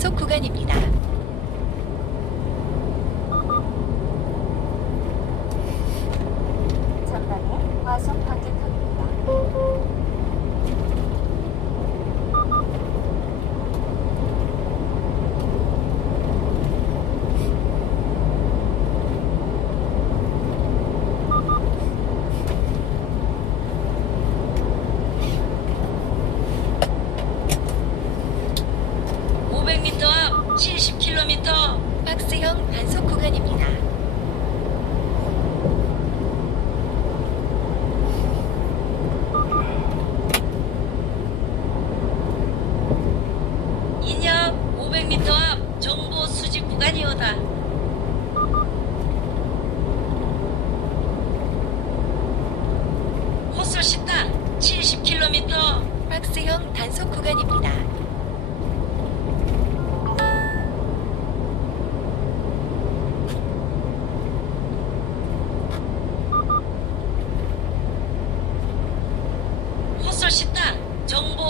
단속 구간입니다. 전방에 과속 방지턱입니다. (500m) 앞 (70km) 박스형 단속 구간입니다. 인역 500m 앞 정보 수집 구간이오다. 호설 식당 70km 박스형 단속 구간입니다. 호설 식당 정보.